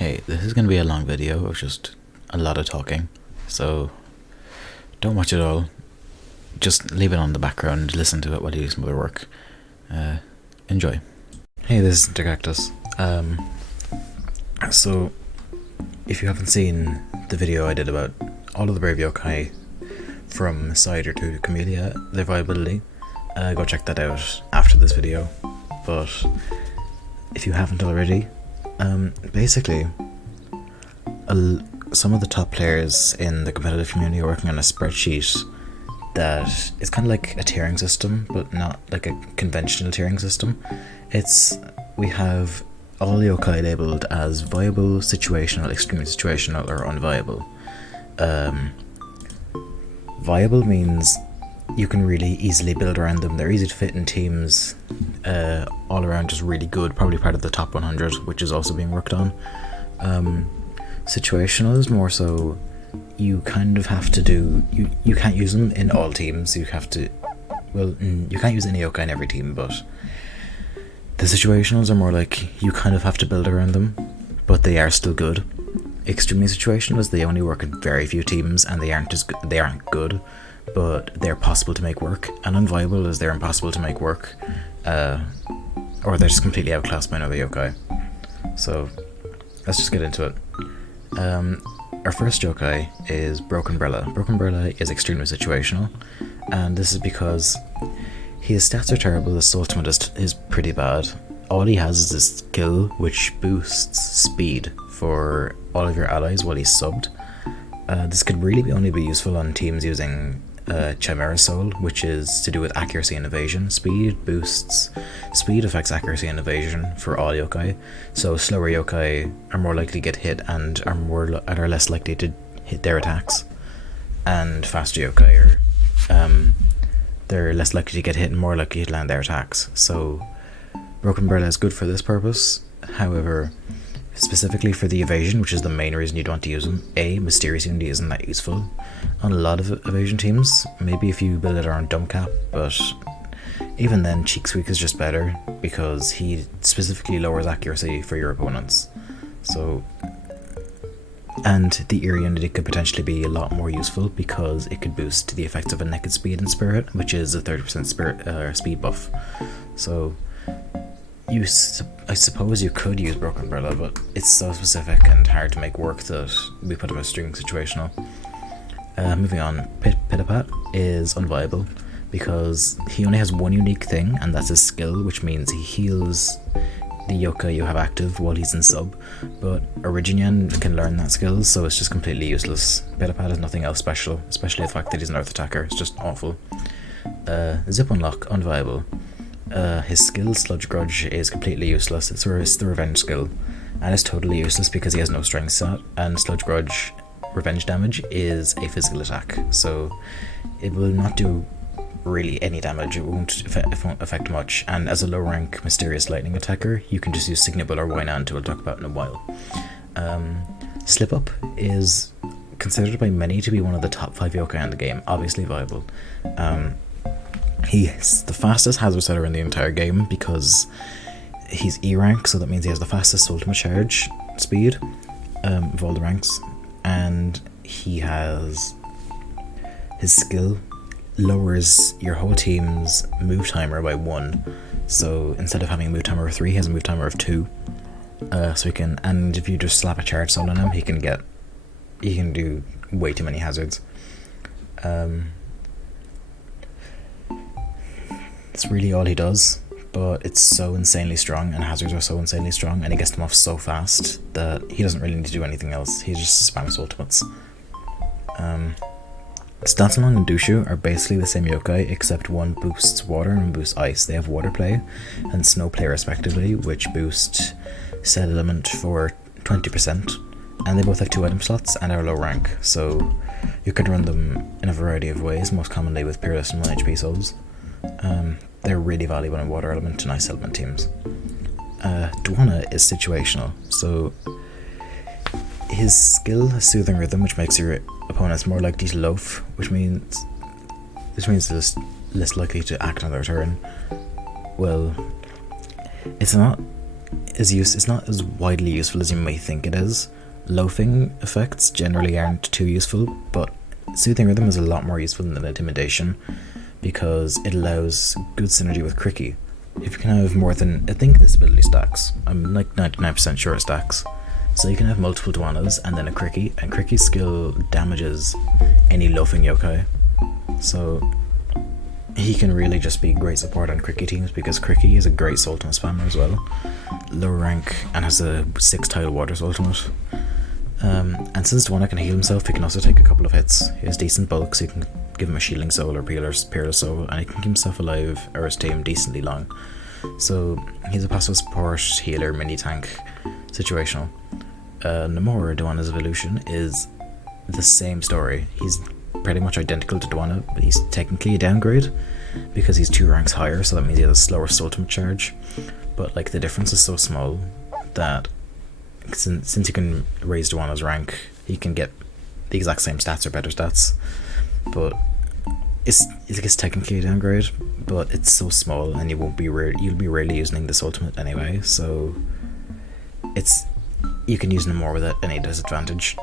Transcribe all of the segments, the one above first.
Hey, this is going to be a long video of just a lot of talking, so don't watch it all. Just leave it on the background, listen to it while you do some other work. Enjoy. Hey, this is Decactus. So, if you haven't seen the video I did about all of the Brave Yokai from Cider to Camellia, their viability, go check that out after this video. But if you haven't already, basically, some of the top players in the competitive community are working on a spreadsheet that is kind of like a tiering system, but not like a conventional tiering system. We have all yokai labeled as viable, situational, extremely situational, or unviable. Viable means you can really easily build around them. They're easy to fit in teams, all around just really good, probably part of the top 100, which is also being worked on. Situational is more so you kind of have to do, you can't use them in all teams. You can't use any yokai in every team, but the situationals are more like you kind of have to build around them, but they are still good. Extremely situational is they only work in very few teams and they aren't good, but they're possible to make work. And unviable is they're impossible to make work, or they're just completely outclassed by another yokai. So let's just get into it. Our first yokai is Broken Umbrella. Broken Umbrella is extremely situational, and this is because his stats are terrible. His ultimate is pretty bad. All he has is this skill which boosts speed for all of your allies while he's subbed. This could really only be useful on teams using Chimera Soul, which is to do with accuracy and evasion. Speed affects accuracy and evasion for all yokai, so slower yokai are more likely to get hit and are less likely to hit their attacks, and faster yokai they're less likely to get hit and more likely to land their attacks. So Broken Umbrella is good for this purpose. However, specifically for the evasion, which is the main reason you'd want to use them, Mysterious Unity isn't that useful on a lot of evasion teams. Maybe if you build it around Dumb Cap, but even then Cheek Squeak is just better because he specifically lowers accuracy for your opponents. So, and the Eerie Unity could potentially be a lot more useful because it could boost the effects of a Naked Speed and Spirit, which is a 30% speed buff. So I suppose you could use Broken Umbrella, but it's so specific and hard to make work that we put him as extremely situational. Moving on, Pitapat is unviable because he only has one unique thing, and that's his skill, which means he heals the yokai you have active while he's in sub, but Originian can learn that skill, so it's just completely useless. Pitapat has nothing else special, especially the fact that he's an earth attacker. It's just awful. Zip Unlock, unviable. His skill, Sludge Grudge, is completely useless. It's the revenge skill, and it's totally useless because he has no strength stat, and Sludge Grudge revenge damage is a physical attack, so it will not do really any damage. It won't affect much, and as a low rank Mysterious Lightning attacker, you can just use Signable or Wynand, we'll talk about in a while. Slip Up is considered by many to be one of the top 5 yokai in the game, obviously viable. He's the fastest hazard setter in the entire game because he's E rank, so that means he has the fastest ultimate charge speed of all the ranks, and his skill lowers your whole team's move timer by 1. So instead of having a move timer of 3, he has a move timer of 2. And if you just slap a charge soul on him, he can do way too many hazards. That's really all he does, but it's so insanely strong, and hazards are so insanely strong, and he gets them off so fast that he doesn't really need to do anything else. He just spams ultimates. Stancilong and Dushu are basically the same yokai, except one boosts water and one boosts ice. They have water play and snow play respectively, which boost said element for 20%, and they both have 2 item slots and are low rank, so you could run them in a variety of ways, most commonly with Peerless and 1 HP souls. They're really valuable in water element and ice element teams. Dwana is situational, so his skill has Soothing Rhythm, which makes your opponents more likely to loaf, which means they're less likely to act on their turn. Well, it's not it's not as widely useful as you may think it is. Loafing effects generally aren't too useful, but Soothing Rhythm is a lot more useful than Intimidation because it allows good synergy with Cricky. If you can have more than, I think this ability stacks, I'm like 99% sure it stacks. So you can have multiple Dwanas and then a Cricky, and Cricky's skill damages any loafing yokai. So he can really just be great support on Cricky teams because Cricky is a great ultimate spammer as well. Lower rank and has a 6-tile Waters ultimate. And since Dwana can heal himself, he can also take a couple of hits. He has decent bulk, so you can give him a Shielding Soul or Peerless Soul, and he can keep himself alive or his team decently long. So he's a passive support, healer, mini tank, situational. Namor, Dwana's evolution, is the same story. He's pretty much identical to Dwana, but he's technically a downgrade because he's 2 ranks higher, so that means he has a slower ultimate charge. But like the difference is so small that since he can raise Dwana's rank, he can get the exact same stats or better stats. But it's technically a downgrade, but it's so small, and you'll be rarely using this ultimate anyway. So you can use Namor without any disadvantage.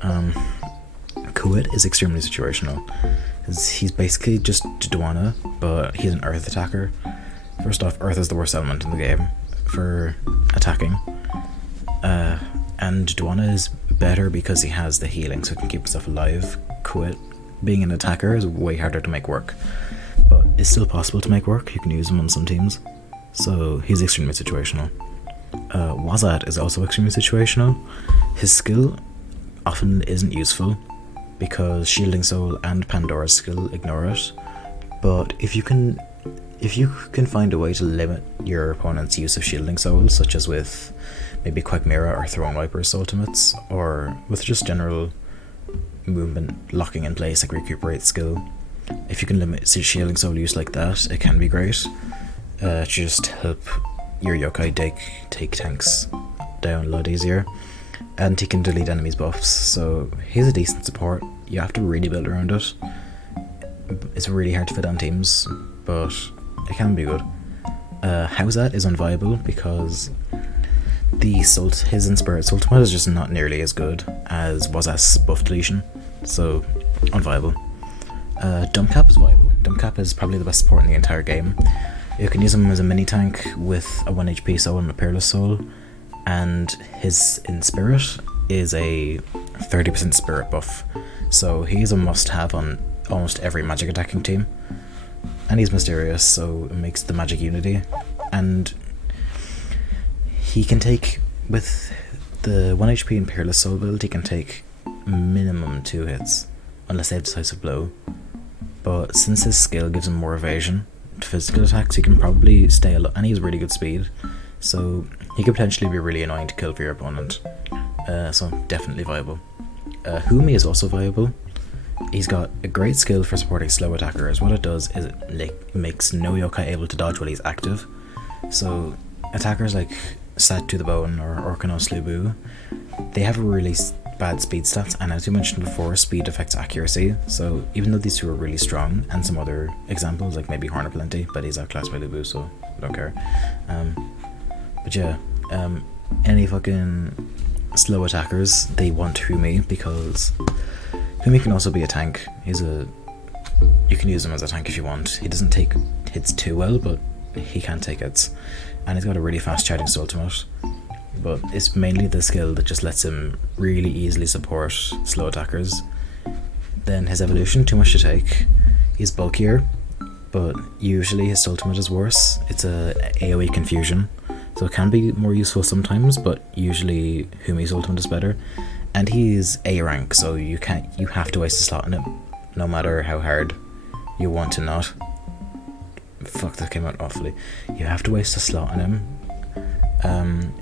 Kuwait is extremely situational. He's basically just Dwana, but he's an earth attacker. First off, earth is the worst element in the game for attacking. And Dwana is better because he has the healing, so he can keep himself alive. Kuwait, being an attacker, is way harder to make work, but it's still possible to make work. You can use him on some teams, so he's extremely situational. Wazat is also extremely situational. His skill often isn't useful because Shielding Soul and Pandora's skill ignore it, but if you can find a way to limit your opponent's use of Shielding Soul, such as with maybe Quake Mirror or Throne Viper's ultimates, or with just general movement locking in place like Recuperate skill, if you can limit Shielding Soul use like that, it can be great to just help your yokai take tanks down a lot easier. And he can delete enemies' buffs, so he's a decent support. You have to really build around it. It's really hard to fit on teams, but it can be good. Howzat is Unviable because his Inspirit's ultimate is just not nearly as good as Wazat's buff deletion, so Unviable. Dumbcap is viable. Dumbcap is probably the best support in the entire game. You can use him as a mini tank with a 1 HP soul and a Peerless Soul, and his Inspirit is a 30% spirit buff, so he's a must-have on almost every magic attacking team. And he's mysterious, so it makes the magic unity, and he can take, with the 1 HP and Peerless Soul build, he can take minimum 2 hits, unless they have Decisive Blow. But since his skill gives him more evasion to physical attacks, he can probably stay alive, and he has really good speed, so he could potentially be really annoying to kill for your opponent. So definitely viable. Humi is also viable. He's got a great skill for supporting slow attackers. What it does is it makes no yokai able to dodge while he's active. So attackers like Sat to the Bone or Orkano Slubu, they have really bad speed stats, and as you mentioned before, speed affects accuracy. So even though these two are really strong, and some other examples like maybe Horn of Plenty, but he's outclassed by Lubu, so I don't care. But yeah, any fucking slow attackers, they want Humi because Humi can also be a tank. You can use him as a tank if you want. He doesn't take hits too well, but he can take hits. And he's got a really fast charging ultimate. But it's mainly the skill that just lets him really easily support slow attackers. Then his evolution, too much to take. He's bulkier, but usually his ultimate is worse. It's a AoE confusion, so it can be more useful sometimes, but usually Humi's ultimate is better. And he's A rank, so you have to waste a slot on him, no matter how hard you want to not. Fuck, that came out awfully. You have to waste a slot on him.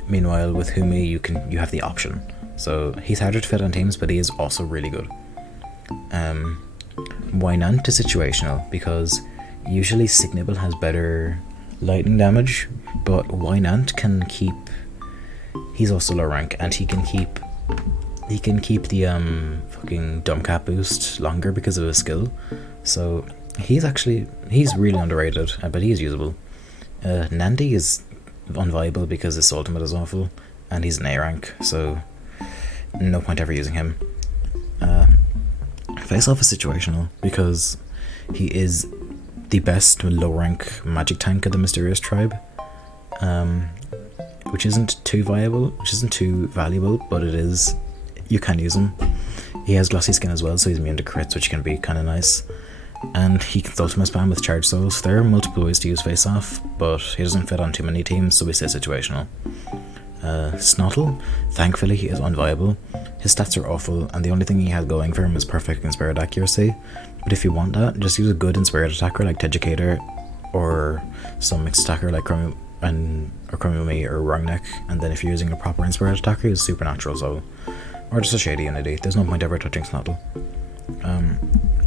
Meanwhile, with Humi, you have the option. So he's harder to fit on teams, but he is also really good. Wynant is situational because usually Signable has better lightning damage, but Wynant can keep. He's also low rank, and he can keep the fucking Dumbcap boost longer because of his skill. So he's really underrated, but he's usable. Nandi is Unviable because his ultimate is awful, and he's an A rank, so no point ever using him. Face off is situational because he is the best low rank magic tank of the Mysterious tribe, which isn't too valuable, but it is. You can use him. He has glossy skin as well, so he's immune to crits, which can be kind of nice. And he can ultimate spam with charge souls. There are multiple ways to use face off, but he doesn't fit on too many teams, so we say situational. Snottle, thankfully he is unviable. His stats are awful, and the only thing he had going for him is perfect inspired accuracy. But if you want that, just use a good inspired attacker like Teducator, or some mixed attacker like Chromi or Wrongneck, and then if you're using a proper inspired attacker, use Supernatural Soul. Or just a shady unity. There's no point ever touching Snottle.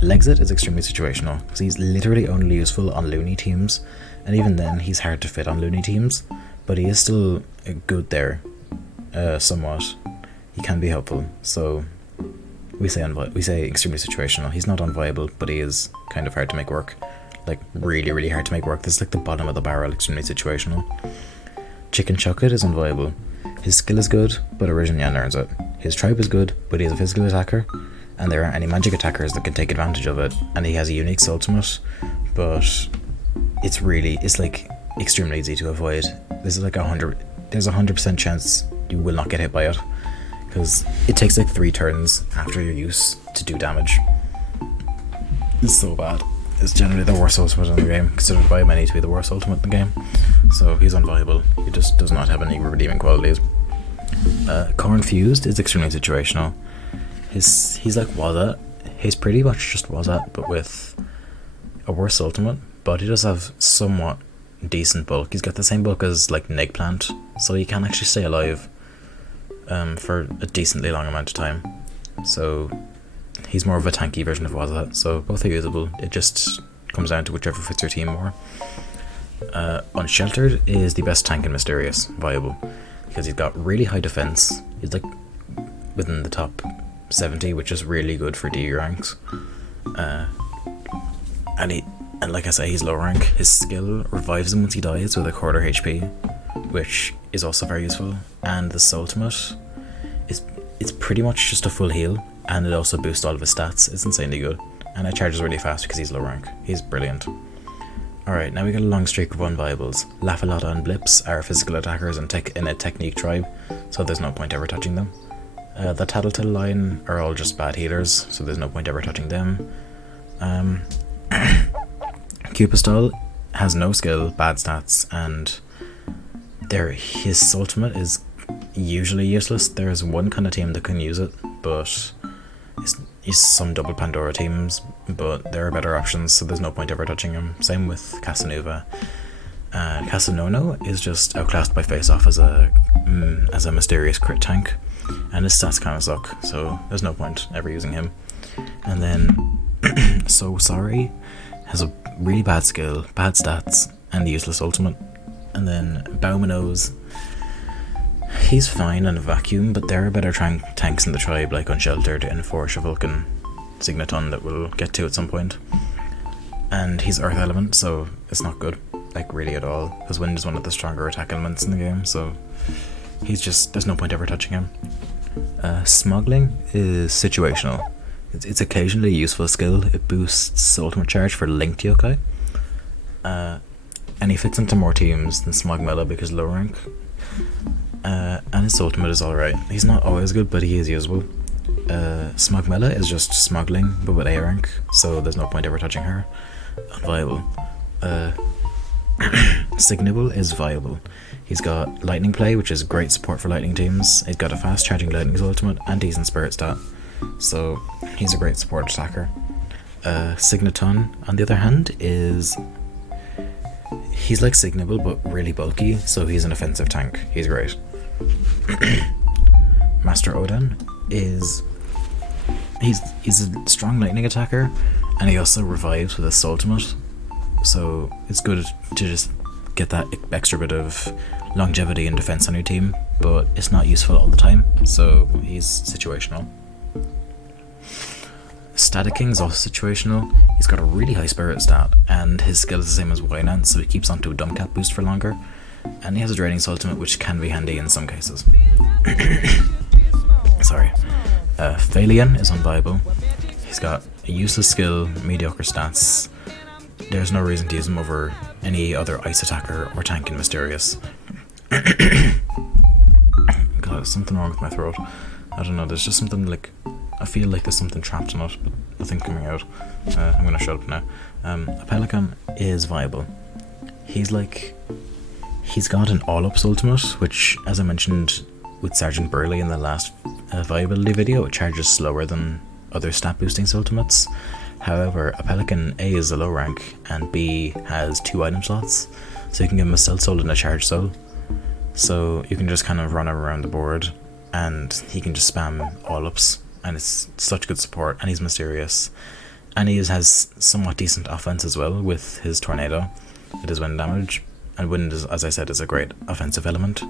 Legsit is extremely situational, because he's literally only useful on loony teams, and even then he's hard to fit on loony teams, but he is still good there, somewhat. He can be helpful, so we say extremely situational. He's not unviable, but he is kind of hard to make work. Like, really, really hard to make work. This is like the bottom of the barrel, extremely situational. Chicken Chucket is unviable. His skill is good, but Origin Yan learns it. His tribe is good, but he is a physical attacker, and there aren't any magic attackers that can take advantage of it, and he has a unique ultimate, but it's like extremely easy to avoid. This is like there's a 100% chance you will not get hit by it, because it takes like 3 turns after your use to do damage. It's so bad. It's generally the worst ultimate in the game, considered by many to be the worst ultimate in the game. So he's unviable. He just does not have any redeeming qualities. Corn Fused is extremely situational. He's like Wazat. He's pretty much just Wazat, but with a worse ultimate. But he does have somewhat decent bulk. He's got the same bulk as like Eggplant, so he can actually stay alive for a decently long amount of time. So he's more of a tanky version of Wazat, so both are usable. It just comes down to whichever fits your team more. Unsheltered is the best tank in Mysterious, viable, because he's got really high defense. He's like within the top 70, which is really good for D ranks. And like I say, he's low rank. His skill revives him once he dies with a quarter HP, which is also very useful. And the ultimate it's pretty much just a full heal, and it also boosts all of his stats. It's insanely good, and it charges really fast because he's low rank. He's brilliant. Alright, now we got a long streak of unviables. Laffalata and Blips are physical attackers in a technique tribe, so there's no point ever touching them. The Tattletale line are all just bad healers, so there's no point ever touching them. Cupistol has no skill, bad stats, and his ultimate is usually useless. There's one kind of team that can use it, but it's some double Pandora teams, but there are better options, so there's no point ever touching him. Same with Casanova. Casanono is just outclassed by Face Off as a Mysterious crit tank, and his stats kind of suck, so there's no point ever using him. And then So Sorry has a really bad skill, bad stats, and the useless ultimate. And then Baumanos, he's fine in a vacuum, but there are better tanks in the tribe like Unsheltered, Enforcer, Vulcan, Signaton that we'll get to at some point. And he's Earth Element, so it's not good, like really at all, because Wind is one of the stronger attack elements in the game, so there's no point ever touching him. Smuggling is situational. It's occasionally a useful skill. It boosts ultimate charge for linked Yokai. And he fits into more teams than Smogmella because low rank. And his ultimate is alright. He's not always good, but he is usable. Smogmella is just smuggling, but with A rank, so there's no point ever touching her. Unviable. Signable is viable. He's got Lightning Play, which is great support for lightning teams. He's got a fast charging lightning's ultimate and decent spirit stat, so he's a great support attacker. Signaton, on the other hand, he's like Signable but really bulky, so he's an offensive tank. He's great. Master Odan he's a strong lightning attacker, and he also revives with his ultimate, so it's good to just get that extra bit of longevity and defense on your team, but it's not useful all the time, so he's situational. Static King is also situational. He's got a really high spirit stat, and his skill is the same as Wynant, so he keeps onto a dumb cap boost for longer. And he has a Draining ultimate, which can be handy in some cases. Sorry. Phalian is Unviable. He's got a useless skill, mediocre stats. There's no reason to use him over any other ice attacker or tank in Mysterious. God, there's something wrong with my throat. I don't know, there's just something like... I feel like there's something trapped in it, but nothing coming out. I'm gonna shut up now. A Pelican is viable. He's got an all-ups ultimate, which, as I mentioned with Sergeant Burley in the last viability video, it charges slower than other stat boosting ultimates. However, a Pelican A is a low rank, and B has 2 item slots, so you can give him a stealth soul and a charge soul. So you can just kind of run him around the board, and he can just spam all-ups, and it's such good support, and he's mysterious. And he has somewhat decent offense as well with his tornado. It is wind damage, and wind, is, as I said, is a great offensive element.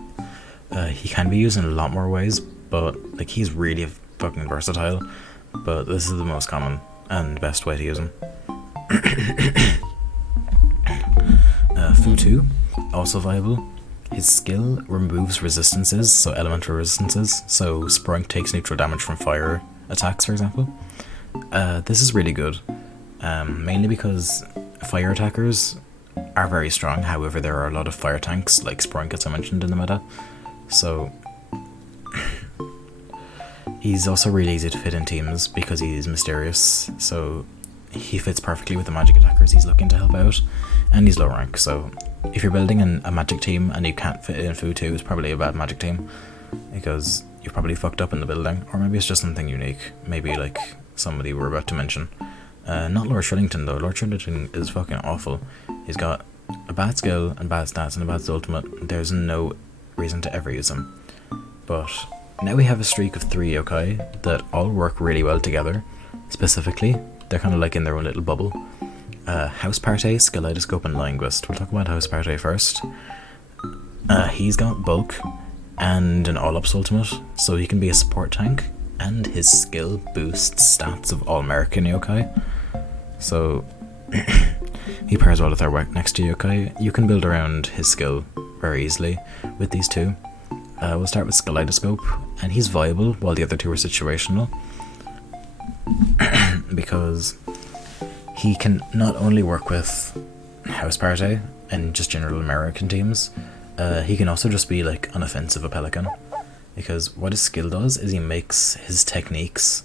He can be used in a lot more ways, but like he's really fucking versatile. But this is the most common and best way to use him. Fu2, also viable. His skill removes resistances, so elemental resistances. So Sprunk takes neutral damage from fire attacks, for example. This is really good, mainly because fire attackers are very strong. However, there are a lot of fire tanks like Sprunk, as I mentioned in the meta. So he's also really easy to fit in teams because he's mysterious. So he fits perfectly with the magic attackers he's looking to help out, and he's low rank. So if you're building a magic team and you can't fit in Fu2, it's probably a bad magic team because you've probably fucked up in the building, or maybe it's just something unique. Maybe like somebody we're about to mention. Not Lord Shrillington though. Lord Shrillington is fucking awful. He's got a bad skill and bad stats and a bad ultimate. There's no reason to ever use him. But now we have a streak of 3 yokai that all work really well together. Specifically, they're kind of like in their own little bubble. House Party, Kaleidoscope, and Linguist. We'll talk about House Party first. He's got bulk and an all-ups ultimate, so he can be a support tank, and his skill boosts stats of all American yokai. So he pairs well with our work next to yokai. You can build around his skill very easily with these two. We'll start with Kaleidoscope, and he's viable while the other two are situational. Because he can not only work with House Party and just general American teams, he can also just be like an offensive Pelican. Because what his skill does is he makes his techniques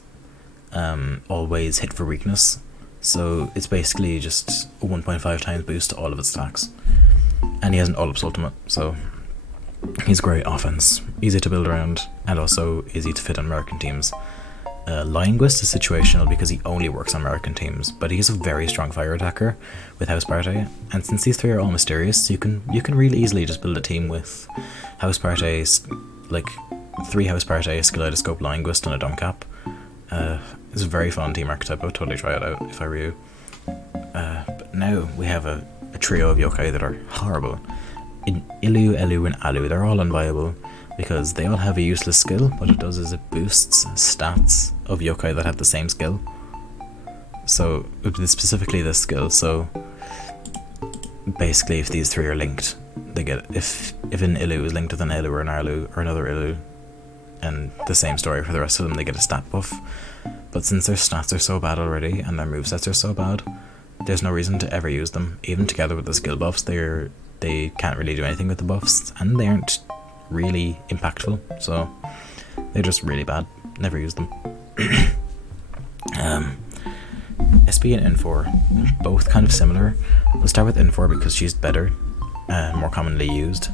always hit for weakness. So it's basically just a 1.5 times boost to all of its attacks. And he has an all-ups ultimate, so he's great offense, easy to build around, and also easy to fit on American teams. Linguist is situational because he only works on American teams, but he's a very strong fire attacker with House Party, and since these 3 are all mysterious, you can really easily just build a team with House Party, like 3 House Party, Kaleidoscope, Linguist, and a Dumb Cap. It's a very fun team archetype. I would totally try it out if I were you. But now we have a trio of yokai that are horrible. In Ilu, Elu, and Alu, they're all unviable because they all have a useless skill. What it does is it boosts stats of yokai that have the same skill. So, specifically this skill. So, basically, if these 3 are linked, they get if an Ilu is linked with an Elu or an Arlu or another Ilu, and the same story for the rest of them, they get a stat buff. But since their stats are so bad already and their movesets are so bad, there's no reason to ever use them. Even together with the skill buffs, they can't really do anything with the buffs, and they aren't really impactful, so they're just really bad. Never use them. SP and N4, both kind of similar. We'll start with N4 because she's better and more commonly used.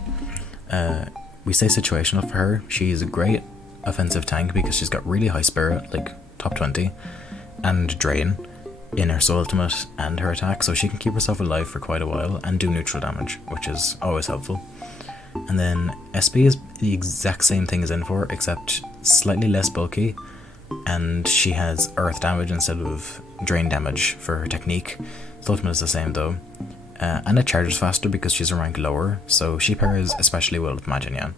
We say situational for her. She's a great offensive tank because she's got really high spirit, like top 20, and drain in her soul ultimate and her attack, so she can keep herself alive for quite a while and do neutral damage, which is always helpful. And then SP is the exact same thing as N4, except slightly less bulky, and she has earth damage instead of drain damage for her technique. The ultimate is the same though, and it charges faster because she's a rank lower, so she pairs especially well with Majin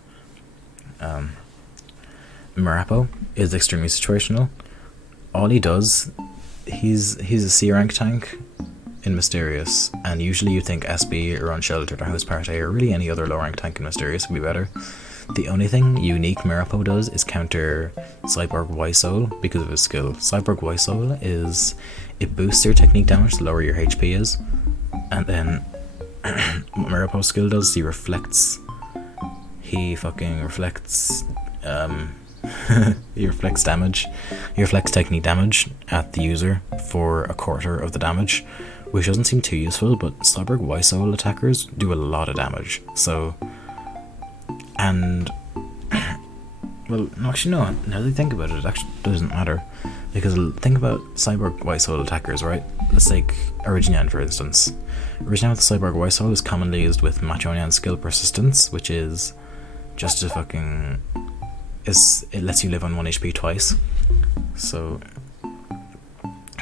Yan. Marapo is extremely situational. All he does, he's a C rank tank, in Mysterious, and usually you think SB or Unsheltered or House Party or really any other low rank tank in Mysterious would be better. The only thing unique Mirapo does is counter Cyborg Y-Soul because of his skill. Cyborg Y-Soul is, it boosts your technique damage the lower your HP is, and then what Mirapo's skill does, he fucking reflects he reflects damage. He reflects technique damage at the user for a quarter of the damage, which doesn't seem too useful, but Cyborg Y-Soul attackers do a lot of damage. So, and well, no, actually no, now that I think about it, it actually doesn't matter, because think about Cyborg Y-Soul attackers, right? Let's take Originian for instance. Originian with Cyborg Y-Soul is commonly used with Machonian skill Persistence, which is just a fucking, it lets you live on 1 HP twice. So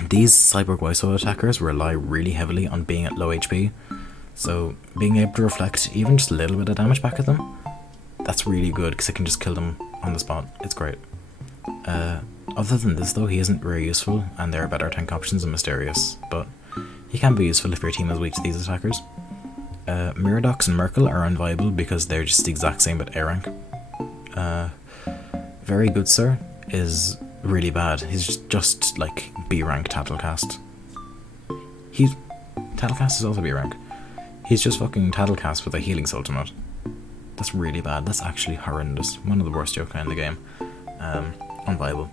these Cyborg Y-Soul attackers rely really heavily on being at low HP, so being able to reflect even just a little bit of damage back at them, that's really good because it can just kill them on the spot. It's great. Other than this though, he isn't very useful, and there are better tank options in Mysterious, but he can be useful if your team is weak to these attackers. Miradox and Merkel are unviable because they're just the exact same but A rank. Very Good Sir is really bad. He's just like B rank Tattlecast. Tattlecast is also B rank. He's just fucking Tattlecast with a healing ultimate. That's really bad. That's actually horrendous. One of the worst Yokai in the game. Unviable.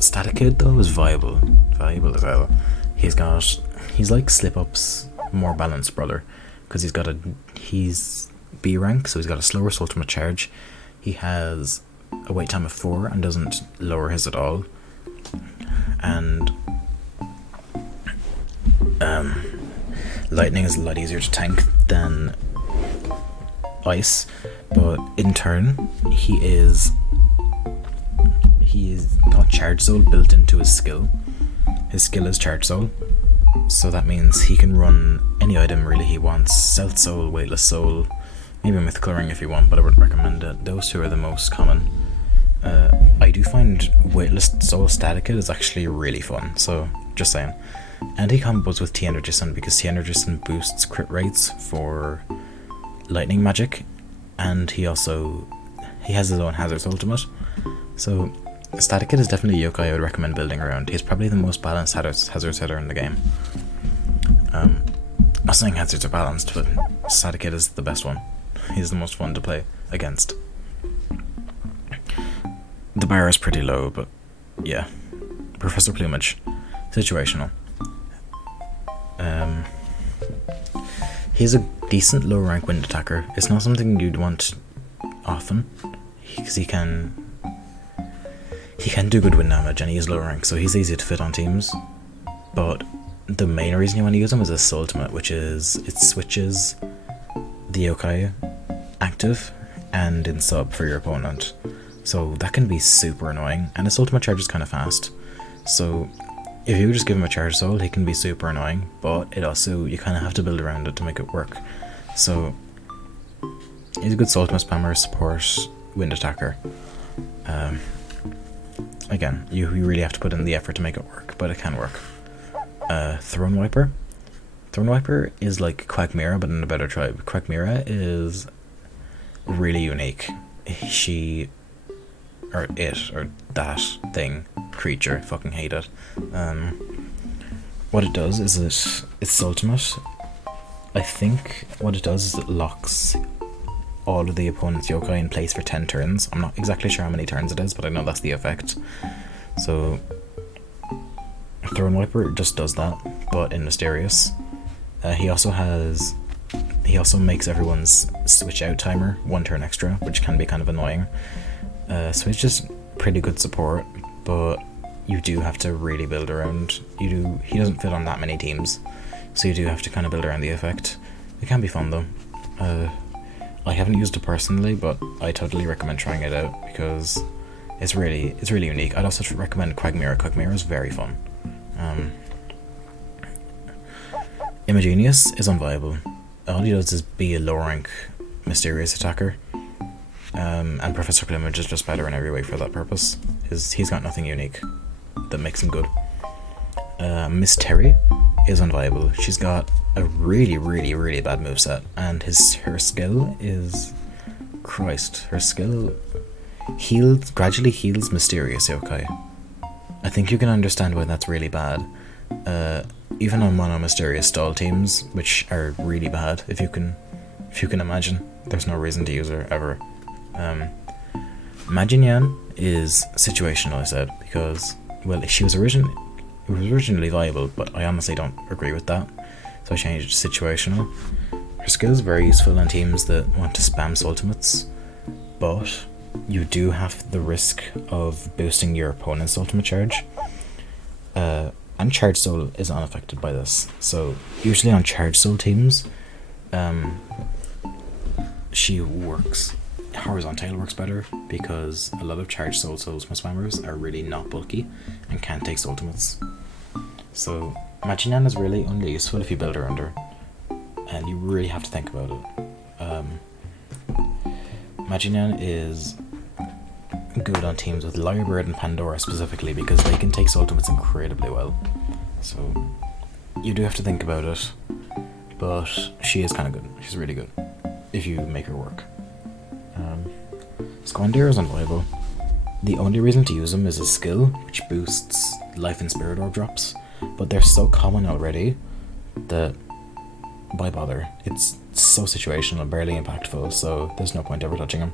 Static Kid though is viable as hell. He's like Slip Up's more balanced brother, because he's B rank, so he's got a slower ultimate charge. He has a wait time of 4 and doesn't lower his at all. And lightning is a lot easier to tank than ice, but in turn he is got Charge Soul built into his skill. His skill is Charge Soul, so that means he can run any item really he wants. Stealth Soul, Weightless Soul, maybe Mythical Ring if you want, but I wouldn't recommend it. Those two are the most common. I do find Weightless Soul Static Kid is actually really fun, so just saying. And he combos with T-Energison because T-Energison boosts crit rates for lightning magic, and he has his own Hazard's ultimate. So Static Kid is definitely a Yokai I would recommend building around. He's probably the most balanced Hazards hitter in the game. I'm not saying Hazards are balanced, but Static Kid is the best one. He's the most fun to play against. The bar is pretty low, but yeah. Professor Plumage. Situational. He's a decent low rank wind attacker. It's not something you'd want often, because he can do good wind damage, and he is low rank, so he's easy to fit on teams. But the main reason you want to use him is his ultimate, which is it switches the Yokai active and in sub for your opponent. So that can be super annoying, and his ultimate charge is kind of fast. So if you just give him a Charge Soul, he can be super annoying, but it also, you kind of have to build around it to make it work. So he's a good ultimate spammer, support, wind attacker. Again, you really have to put in the effort to make it work, but it can work. Throne Wiper. Throne Wiper is like Quackmira, but in a better tribe. Quackmira is really unique. That thing, creature, fucking hate it. What it does is its ultimate, I think what it does is it locks all of the opponent's Yokai in place for 10 turns. I'm not exactly sure how many turns it is, but I know that's the effect. So Throne Wiper just does that, but in Mysterious. He also makes everyone's switch out timer 1 turn extra, which can be kind of annoying. So it's just pretty good support, but you do have to really build around. He doesn't fit on that many teams, so you do have to kind of build around the effect. It can be fun though. I haven't used it personally, but I totally recommend trying it out because it's really unique. I'd also recommend Quagmira. Quagmira is very fun. Imagenius is unviable. All he does is be a low rank mysterious attacker. And Professor Plumage is just better in every way for that purpose. He's got nothing unique that makes him good. Miss Terry is Unviable. She's got a really, really, really bad moveset, and her skill is... Christ, her skill gradually heals mysterious yokai. I think you can understand why that's really bad. Even on mono mysterious stall teams, which are really bad, if you can imagine, there's no reason to use her ever. Majinyan is situational, I said, because, well, she was originally viable, but I honestly don't agree with that, so I changed it to situational. Her skill is very useful on teams that want to spam ultimates, but you do have the risk of boosting your opponent's ultimate charge. And Charge Soul is unaffected by this. So usually on Charge Soul teams, she works... Horizontal works better, because a lot of Charge Soul spammers are really not bulky and can't take ultimates. So Majinyan is really only useful if you build her under, and you really have to think about it. Majinyan is good on teams with Lyrebird and Pandora specifically, because they can take ultimates incredibly well. So you do have to think about it, but she is kind of good. She's really good if you make her work. Squander is Unviable. The only reason to use them is a skill which boosts life and spirit orb drops, but they're so common already that why bother? It's so situational and barely impactful, so there's no point ever touching him.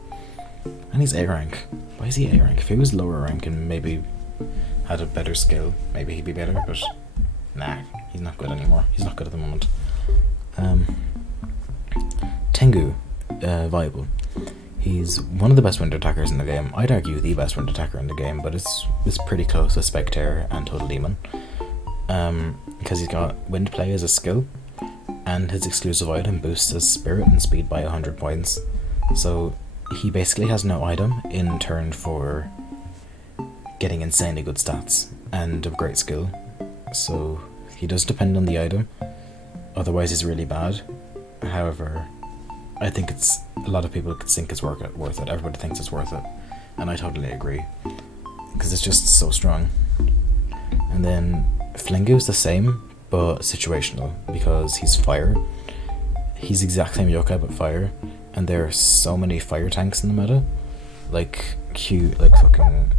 And he's A rank. Why is he A rank? If he was lower rank and maybe had a better skill, maybe he'd be better, but nah, he's not good anymore. He's not good at the moment. Tengu, viable. He's one of the best wind attackers in the game. I'd argue the best wind attacker in the game, but it's pretty close with Spectre and Total Demon. Because he's got Wind Play as a skill, and his exclusive item boosts his spirit and speed by 100 points. So he basically has no item in turn for getting insanely good stats and a great skill. So he does depend on the item, otherwise he's really bad. However, I think a lot of people think it's worth it. Everybody thinks it's worth it, and I totally agree, because it's just so strong. And then Flingu is the same, but situational, because he's fire. He's the exact same yokai but fire, and there are so many fire tanks in the meta. Like fucking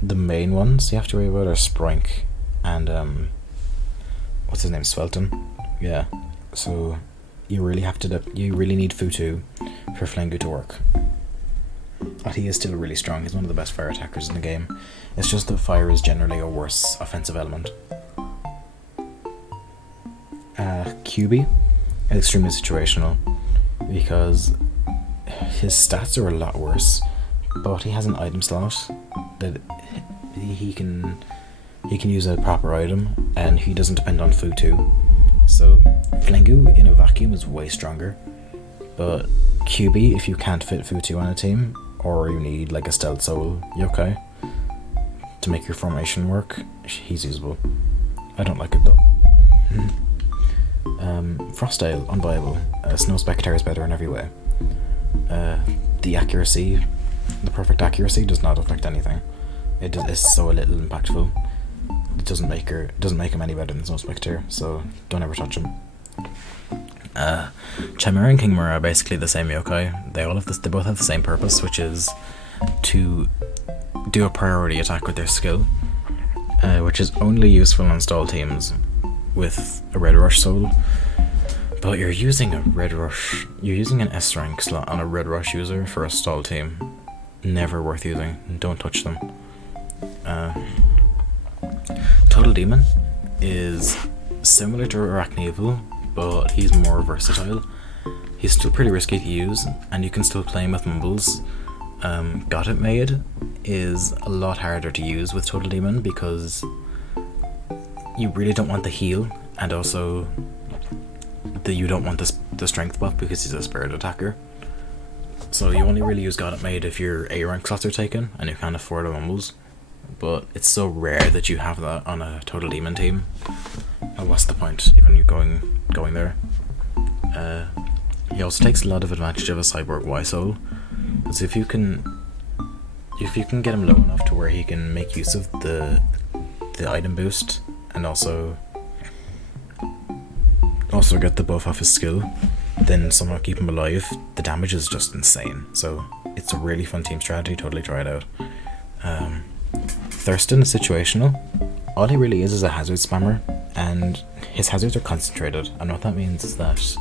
the main ones you have to worry about are Sprank and what's his name, Swelton. Yeah, so you really need Futu for Flingu to work. But he is still really strong. He's one of the best fire attackers in the game. It's just that fire is generally a worse offensive element. QB is extremely situational, because his stats are a lot worse, but he has an item slot that he can use a proper item, and he doesn't depend on Futu. So Flingu in a vacuum is way stronger, but QB, if you can't fit Futu on a team, or you need like a stealth soul yokai to make your formation work, he's usable. I don't like it though. Frostdale, Unviable. Snow Spectre is better in every way. The perfect accuracy does not affect anything. It is so little impactful. It doesn't make him any better than Snow Spectre, so don't ever touch him. Chimera and Kingmura are basically the same yokai. They both have the same purpose, which is to do a priority attack with their skill, which is only useful on stall teams with a Red Rush soul. But you're using an S rank slot on a Red Rush user for a stall team. Never worth using. Don't touch them. Total Demon is similar to Arachneval, but he's more versatile. He's still pretty risky to use, and you can still play him with Mumbles. Got It Made is a lot harder to use with Total Demon, because you really don't want the heal, and also you don't want the strength buff, because he's a spirit attacker. So you only really use Got It Made if your A rank slots are taken and you can't afford a Mumbles. But it's so rare that you have that on a Total Demon team. What's the point even you going there? He also takes a lot of advantage of a Cyborg Y Soul. So if you can get him low enough to where he can make use of the item boost and also get the buff off his skill, then somehow keep him alive, the damage is just insane. So it's a really fun team strategy, totally try it out. Thurston is situational. All he really is a hazard spammer, and his hazards are concentrated, and what that means is that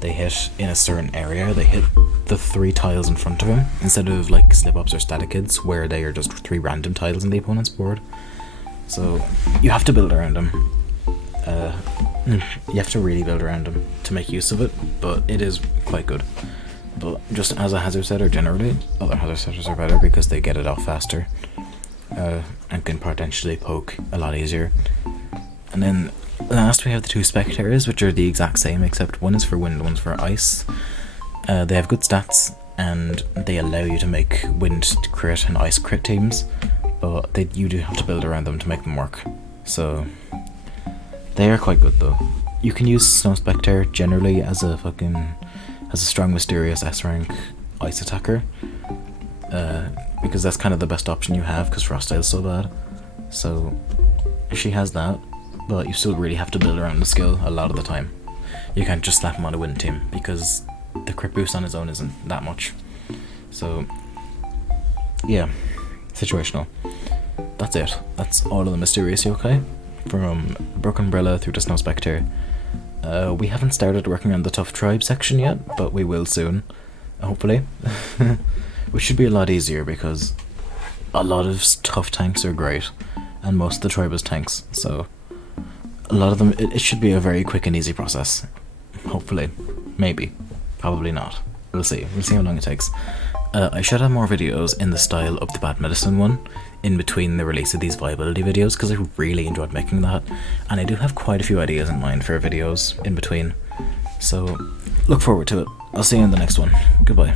they hit in a certain area, they hit the 3 tiles in front of him, instead of like slip-ups or static hits, where they are just 3 random tiles in the opponent's board. So you have to build around him. You have to really build around him to make use of it, but it is quite good. But just as a hazard setter generally, other hazard setters are better because they get it off faster, and can potentially poke a lot easier. And then last we have the 2 spectators, which are the exact same except one is for wind, one's for ice. They have good stats and they allow you to make wind crit and ice crit teams, but you do have to build around them to make them work. So they are quite good though. You can use Snow Spectre generally as a strong mysterious S rank ice attacker, because that's kind of the best option you have because Frostile is so bad. So she has that, but you still really have to build around the skill a lot of the time. You can't just slap him on a wind team because the crit boost on his own isn't that much. So yeah, situational. That's it. That's all of the mysterious yokai, from Broken Umbrella through to Snow Spectre. We haven't started working on the tough tribe section yet, but we will soon, hopefully. Which should be a lot easier because a lot of tough tanks are great, and most of the tribe is tanks, so a lot of them, it should be a very quick and easy process. Hopefully. Maybe. Probably not. We'll see. We'll see how long it takes. I should have more videos in the style of the Bad Medicine one in between the release of these viability videos, because I really enjoyed making that, and I do have quite a few ideas in mind for videos in between, so look forward to it. I'll see you in the next one. Goodbye.